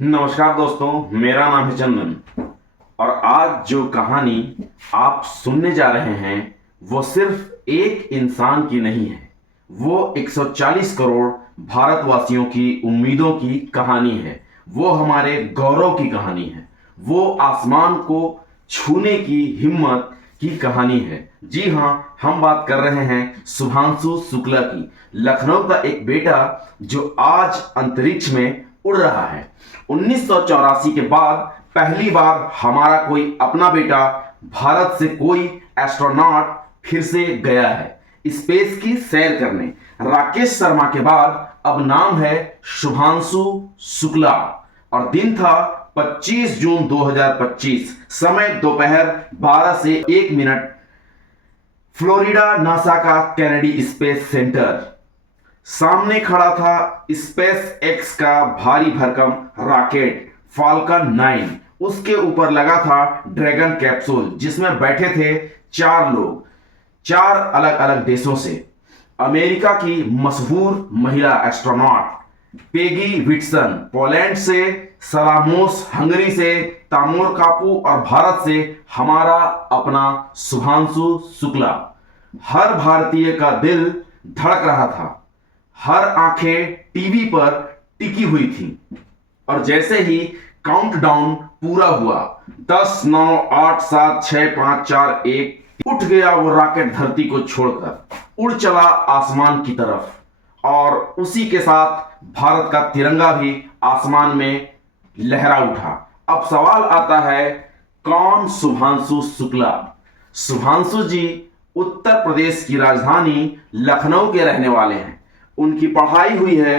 नमस्कार दोस्तों, मेरा नाम है चंदन और आज जो कहानी आप सुनने जा रहे हैं वो सिर्फ एक इंसान की नहीं है। वो 140 करोड़ भारतवासियों की उम्मीदों की कहानी है। वो हमारे गौरव की कहानी है। वो आसमान को छूने की हिम्मत की कहानी है। जी हाँ, हम बात कर रहे हैं शुभांशु शुक्ला की, लखनऊ का एक बेटा जो आज अंतरिक्ष में उड़ रहा है। 1984 के बाद पहली बार हमारा कोई अपना बेटा भारत से कोई एस्ट्रोनॉट फिर से गया है स्पेस की सैर करने। राकेश शर्मा के बाद अब नाम है शुभांशु शुक्ला और दिन था 25 जून 2025, समय दोपहर 12 से 1 मिनट, फ्लोरिडा नासा का कैनेडी स्पेस सेंटर। सामने खड़ा था स्पेस एक्स का भारी भरकम रॉकेट फाल्कन 9। उसके ऊपर लगा था ड्रैगन कैप्सूल जिसमें बैठे थे 4 लोग, 4 अलग अलग देशों से। अमेरिका की मशहूर महिला एस्ट्रोनॉट पेगी विट्सन, पोलैंड से सलामोस, हंगरी से तामोर कापू और भारत से हमारा अपना शुभांशु शुक्ला। हर भारतीय का दिल धड़क रहा था, हर आंखें टीवी पर टिकी हुई थी और जैसे ही काउंटडाउन पूरा हुआ 10, 9, 8, 7, 6, 5, 4, 1 उठ गया वो रॉकेट धरती को छोड़कर उड़ चला आसमान की तरफ और उसी के साथ भारत का तिरंगा भी आसमान में लहरा उठा। अब सवाल आता है, कौन शुभांशु शुक्ला? शुभांशु जी उत्तर प्रदेश की राजधानी लखनऊ के रहने वाले हैं। उनकी पढ़ाई हुई है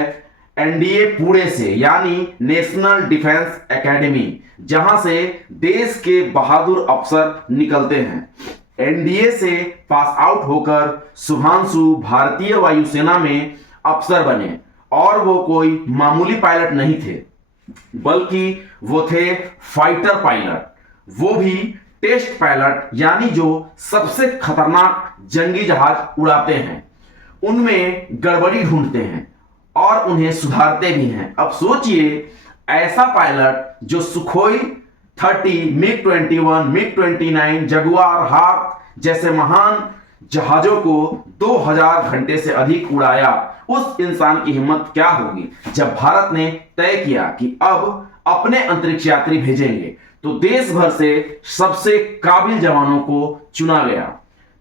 एनडीए पुणे से, यानी नेशनल डिफेंस एकेडमी, जहां से देश के बहादुर अफसर निकलते हैं। एनडीए से पास आउट होकर शुभांशु भारतीय वायुसेना में अफसर बने और वो कोई मामूली पायलट नहीं थे, बल्कि वो थे फाइटर पायलट, वो भी टेस्ट पायलट, यानी जो सबसे खतरनाक जंगी जहाज उड़ाते हैं, उनमें गड़बड़ी ढूंढते हैं और उन्हें सुधारते भी हैं। अब सोचिए, ऐसा पायलट जो सुखोई 30, मिग 21, मिग 29, जगुआर, हाक जैसे महान जहाजों को 2000 घंटे से अधिक उड़ाया, उस इंसान की हिम्मत क्या होगी। जब भारत ने तय किया कि अब अपने अंतरिक्ष यात्री भेजेंगे तो देश भर से सबसे काबिल जवानों को चुना गया।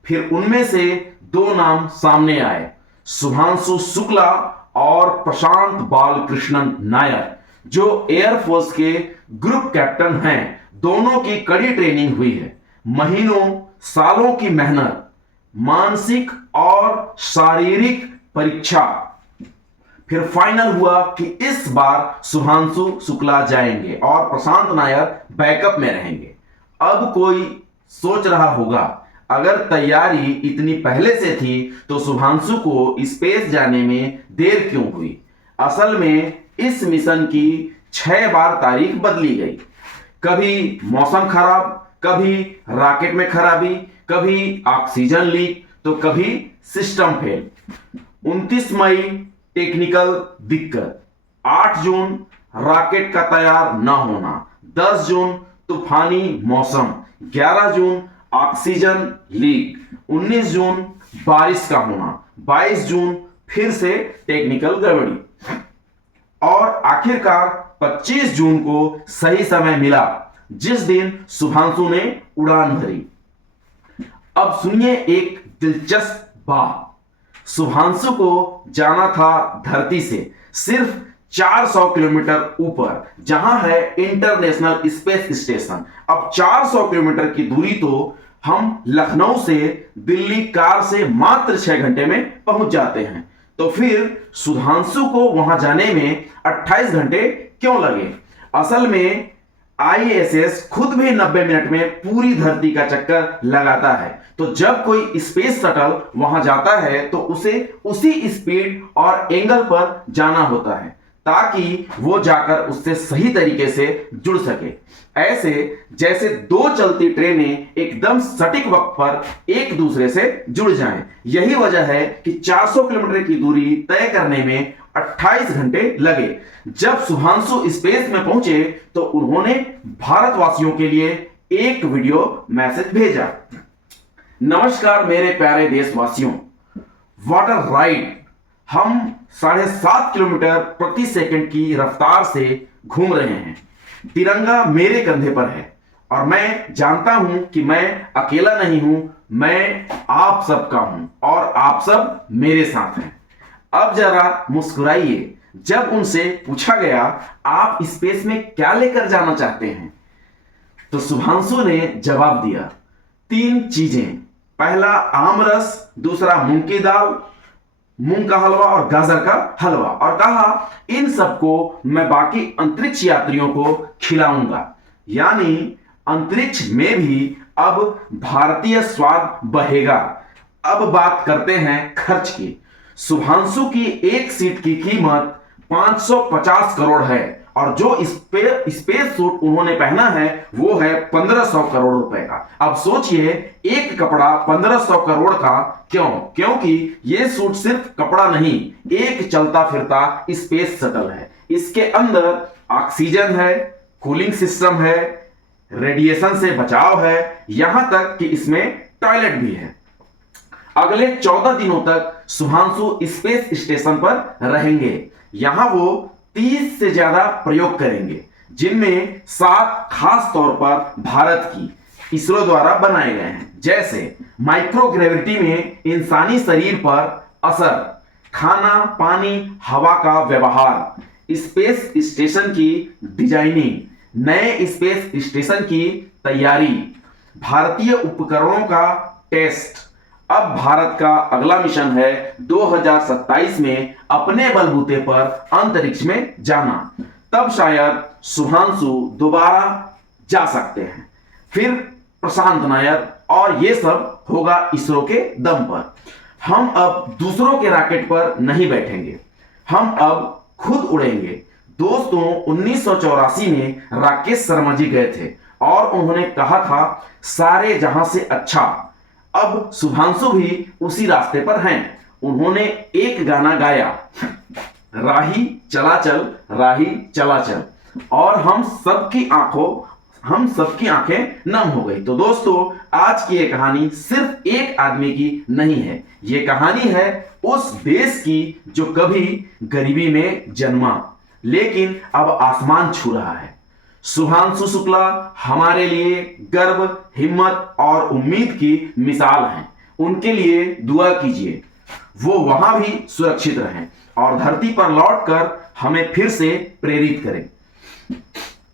फिर उनमें से 2 नाम सामने आए, शुभांशु शुक्ला और प्रशांत बालकृष्णन नायर, जो एयरफोर्स के ग्रुप कैप्टन हैं। दोनों की कड़ी ट्रेनिंग हुई है, महीनों सालों की मेहनत, मानसिक और शारीरिक परीक्षा। फिर फाइनल हुआ कि इस बार शुभांशु शुक्ला जाएंगे और प्रशांत नायर बैकअप में रहेंगे। अब कोई सोच रहा होगा, अगर तैयारी इतनी पहले से थी तो शुभांशु को स्पेस जाने में देर क्यों हुई? असल में इस मिशन की 6 बार तारीख बदली गई। कभी मौसम खराब, कभी रॉकेट में खराबी, कभी ऑक्सीजन लीक, तो कभी सिस्टम फेल। 29 मई टेक्निकल दिक्कत, 8 जून रॉकेट का तैयार न होना, 10 जून तूफानी मौसम, 11 जून ऑक्सीजन लीक, 19 जून बारिश का होना, 22 जून फिर से टेक्निकल गड़बड़ी और आखिरकार 25 जून को सही समय मिला, जिस दिन शुभांशु ने उड़ान भरी। अब सुनिए एक दिलचस्प बात, शुभांशु को जाना था धरती से सिर्फ 400 किलोमीटर ऊपर, जहां है इंटरनेशनल स्पेस स्टेशन। अब 400 किलोमीटर की दूरी तो हम लखनऊ से दिल्ली कार से मात्र 6 घंटे में पहुंच जाते हैं, तो फिर शुभांशु को वहां जाने में 28 घंटे क्यों लगे? असल में आईएसएस खुद भी 90 मिनट में पूरी धरती का चक्कर लगाता है, तो जब कोई स्पेस शटल वहां जाता है तो उसे उसी स्पीड और एंगल पर जाना होता है ताकि वो जाकर उससे सही तरीके से जुड़ सके। ऐसे जैसे 2 चलती ट्रेनें एकदम सटीक वक्त पर एक दूसरे से जुड़ जाएं। यही वजह है कि 400 किलोमीटर की दूरी तय करने में 28 घंटे लगे। जब शुभांशु स्पेस में पहुंचे तो उन्होंने भारतवासियों के लिए एक वीडियो मैसेज भेजा। नमस्कार मेरे प्यारे देशवासियों, व्हाट अ राइड। हम 7.5 किलोमीटर प्रति सेकंड की रफ्तार से घूम रहे हैं। तिरंगा मेरे कंधे पर है और मैं जानता हूं कि मैं अकेला नहीं हूं, मैं आप सबका हूं और आप सब मेरे साथ हैं। अब जरा मुस्कुराइए। जब उनसे पूछा गया आप स्पेस में क्या लेकर जाना चाहते हैं, तो शुभांशु ने जवाब दिया 3 चीजें। पहला आम रस, दूसरा मूंग की दाल, मूंग का हलवा और गाजर का हलवा, और कहा इन सबको मैं बाकी अंतरिक्ष यात्रियों को खिलाऊंगा। यानी अंतरिक्ष में भी अब भारतीय स्वाद बहेगा। अब बात करते हैं खर्च की। शुभांशु की एक सीट की कीमत 550 करोड़ है और जो स्पेस सूट उन्होंने पहना है वो है 1500 करोड़ रुपए का। अब सोचिए एक कपड़ा 1500 करोड़ का क्यों? क्योंकि ये सूट सिर्फ कपड़ा नहीं, एक चलता फिरता स्पेस शटल है। इसके अंदर ऑक्सीजन है, कूलिंग सिस्टम है, रेडिएशन से बचाव है, यहां तक कि इसमें टॉयलेट भी है। अगले 14 दिनों तक शुभांशु स्पेस स्टेशन पर रहेंगे। यहां वो 30 से ज्यादा प्रयोग करेंगे, जिनमें 7 खास तौर पर भारत की इसरो द्वारा बनाए गए हैं, जैसे माइक्रोग्रेविटी में इंसानी शरीर पर असर, खाना पानी हवा का व्यवहार, स्पेस स्टेशन की डिजाइनिंग, नए स्पेस स्टेशन की तैयारी, भारतीय उपकरणों का टेस्ट। अब भारत का अगला मिशन है 2027 में अपने बलबूते पर अंतरिक्ष में जाना। तब शायद शुभांशु दोबारा जा सकते हैं, फिर प्रशांत नायर, और ये सब होगा इसरो के दम पर। हम अब दूसरों के रॉकेट पर नहीं बैठेंगे, हम अब खुद उड़ेंगे। दोस्तों 1984 में राकेश शर्मा जी गए थे और उन्होंने कहा था सारे जहां से अच्छा। अब शुभांशु भी उसी रास्ते पर हैं। उन्होंने एक गाना गाया, राही चला चल राही चला चल, और हम सबकी आंखें नम हो गई। तो दोस्तों आज की ये कहानी सिर्फ एक आदमी की नहीं है, ये कहानी है उस देश की जो कभी गरीबी में जन्मा लेकिन अब आसमान छू रहा है। शुभांशु शुक्ला हमारे लिए गर्व, हिम्मत और उम्मीद की मिसाल हैं। उनके लिए दुआ कीजिए, वो वहां भी सुरक्षित रहें और धरती पर लौटकर हमें फिर से प्रेरित करें।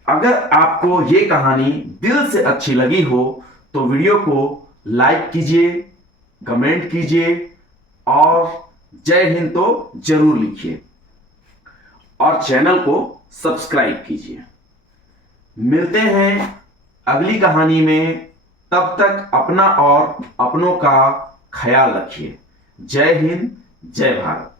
अगर आपको ये कहानी दिल से अच्छी लगी हो तो वीडियो को लाइक कीजिए, कमेंट कीजिए और जय हिंद तो जरूर लिखिए और चैनल को सब्सक्राइब कीजिए। मिलते हैं अगली कहानी में, तब तक अपना और अपनों का ख्याल रखिए। जय हिंद, जय भारत।